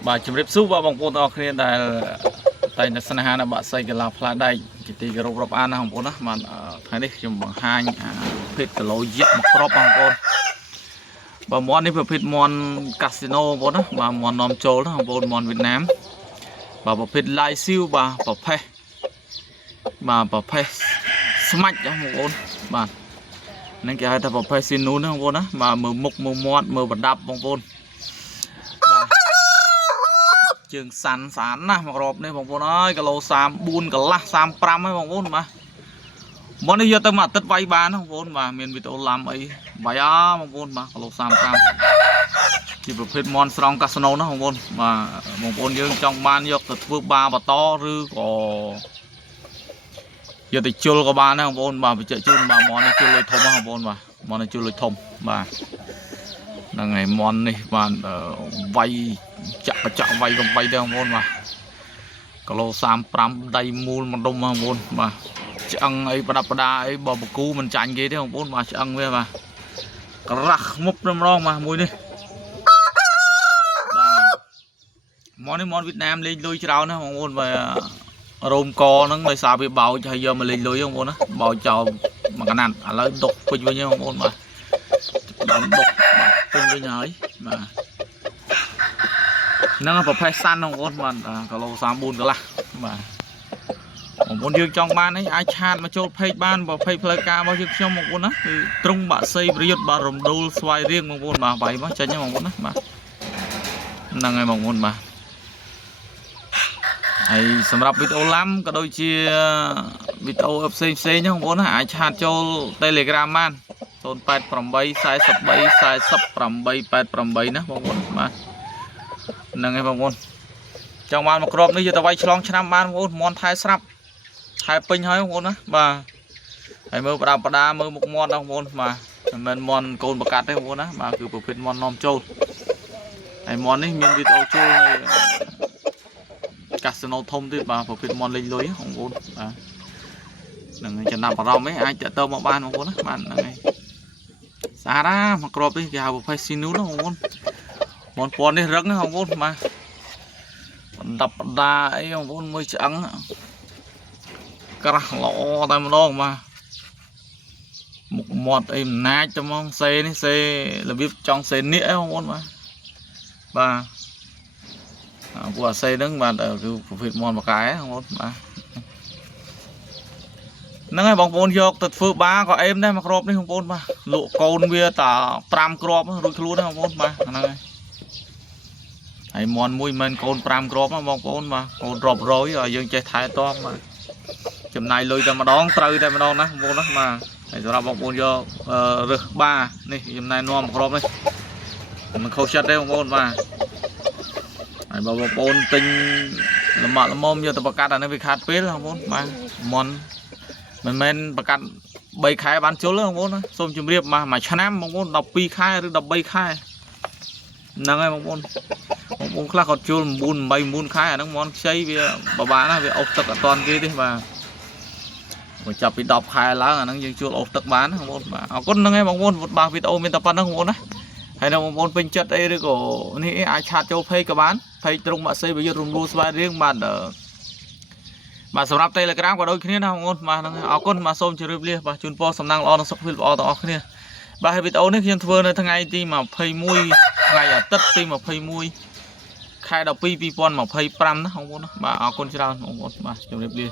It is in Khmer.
bà chấm rệp súp vào bằng bột ở kia đại tại là sân hà là bà xây cái lạp lá đây chỉ tí cái rộp ăn không bột đó mà thấy đấy chấm bằng hai phết cái lối dẹp một crop bằng bột và món này phết món casino bột đó mà món nôm trâu đó không bột món Việt Nam và phết lai siêu bà phe mà phe smack đó không bột mà nên cái hai ta phe xin nún không bột đó mà mở mục mở mọt mở bật đập bằng bột trường sắn sắn nè một rộp này bông bông ơi cái lô sam bún cái lá sam pram ấy bông bông mà món này giờ tôi mà tất vay bán không bông mà miền Việt Nam làm ấy vay á bông bông mà cái lô sam pram chỉ một phết món strong casino nó không bông mà bông bông dương trong banយកទៅធ្វើបាបតឬក៏យកទៅជុលក៏បានដែរបងប្អូនបាទបញ្ជាក់ជូនបាទមន់នេះជុលលុយធំបងប្អូនបាទមន់នេះជុលលុយធំបាទហ្នឹងហើយមន់នេះបានវាយចាក់វាយកំបីដែរបងប្អូនបាទគីឡូ35ដៃមូលម្ដុំបងប្អូនបាទឆ្អឹងអីប្រដាប់ប្រដាអីបើបកគូមិនចាញ់គេទេបងប្អូនបាទឆ្អឹងវាបាទក្រាស់មុបម្ដងបាទមួយនេះបាទមន់នេះមន់វៀតណាមលេងលុយច្រើនណាបងប្អូនបាទរោមកហ្នឹងដោយសារវាបោចហើយយកមកលេងលុយបងប្អូនណាបោចចោលមួយកណាត់ឥឡូវដុកពេញវិញបងប្អូនបាទដើមដុកបាទពេញវិញហើយបាទហ្នឹងប្រភេទសាន់បងប្អូនបាទគីឡូ34កន្លះបាទបងប្អូនយើងចង់បាននេះអាចឆាតមកចូលពេកបានបើពេកផ្លូវការរបស់យើងខ្ញុំបងប្អូនណាគឺត្រង់បាក់សីប្រយុទ្ធបាទរំដូលស្វាយរៀងបងប្អូនបាទវាយមកចាញ់បងប្អូនណាបាទហ្នឹងហើយបងប្អូនបាទហើយសម្រាប់វីដេអូឡាំក៏ដូចជាវីដេអូផ្សេងហ្នឹងបងប្អូនណាអាចឆាតចូល Telegram បាន088 43 48 88ណាបងប្អូនបាទហ្នឹងហើយបងប្អូនចង់បានមកក្របនេះយកទៅវាយឆ្លងឆ្នាំបានបងប្អូនមន់ថែស្រាប់ថែពេញហើយបងប្អូនណាបាទហើយមើលប្រដាប់ប្រដាមើលមុខមន់បងប្អូនបាទមិនមែនមន់កូនប្រកាត់ទេបងប្អូនណាបាទគឺប្រភេទមន់នាំចូលហើយមន់នេះមានវីដេអូចូលនៅកាស៊ីណូធំទៀតបាទប្រភេទមន់លេងលុយបងប្អូនបាទហ្នឹងចំណាប់អារម្មណ៍ឯងអាចទៅមកបានបងប្អូនណាបាទហ្នឹងហើយស្អាតណាមកក្របនេះគេហៅប្រភេទស៊ីនូណាបងប្អូនមន់ពណ៌នេះរឹងណាបងប្អូនបាទបណ្ដាប់បណ្ដាអីបងប្អូនមើលឆ្អឹងក្រាស់ល្អតែម្ដងបាទមុខមាត់អីអំណាចតែហ្មងសេនេះសេរបៀបចង់សេនៀកអីបងប្អូនបាទបាទពួកអាសេហ្នឹងបាទគឺប្រភេទមន់បកាយបងប្អូនបាទហ្នឹងហើយបងប្អូនយកទៅធ្វើបាក៏អេមដែរមកក្របនេះបងប្អូនបាទលក់កូនវាតា5គ្រាប់រួចខ្លួនហ្នឹងបងប្អូនបាទហ្នឹងហើយហើយមន់មួយមិនកូន5គ្រាប់បងប្អូនបាទកូនរាប់រយឲ្យយើងចេះថែទាំបាទចំណាយលុយតែម្ដងត្រូវតែម្ដងណាបងប្អូនណាបាទហើយសម្រាប់បងប្អូនយករើសបានេះចំណាយនាំគ្រាប់នេះមិនខុសចិត្តទេបងប្អូនបាទហើយបងប្អូនទិញលំអល្មមយកទៅប្រកាត់អានេះវាខាតពេលបងប្អូនបាទមន់មិនមែនប្រកាត់3ខែបានជុលទេបងប្អូនណាសូមជម្រាបមួយឆ្នាំបងប្អូន12ខែឬ13ខែហ្នឹងហើយបងប្អូនខ្លះគាត់ជួល9 8 9ខែអាហ្នឹងមន់ខ្ចីវាបបាក់ណាវាអុសទឹកអត់តាន់គេទេបាទមកចាប់ពី10ខែឡើងអាហ្នឹងយើងជួលអុសទឹកបានណាបងប្អូនបាទអរគុណហ្នឹងហើយបងប្អូនបាទវីដេអូមានតែប៉ុណ្្នឹងបងប្អូនណាហើយដល់បងប្អូនពេញចិត្តអីឬក៏នេះអាចឆាតចូលពេកក៏បានពេកត្រង់បាក់សីប្រយុទ្ធរំលោះស្វាយរៀងបាទសម្រាប់ Telegram ក៏ដូចគ្នាណាបងប្អូនបាទហ្នឹងអរគុណបាទសូមជម្រាបលាបាទជូនពរសំណាងល្អនិងសុខភាពល្អដល់អស់គ្នាបាទហើយវីដេអូនេះខ្ញុំធ្វើនៅថ្ងៃទី21ថ្ងៃអាទិត្យទី21ខែ12 2025ណាបងប្អូនណាបាទអរគុណច្រើនបងប្អូនបាទជម្រាបលា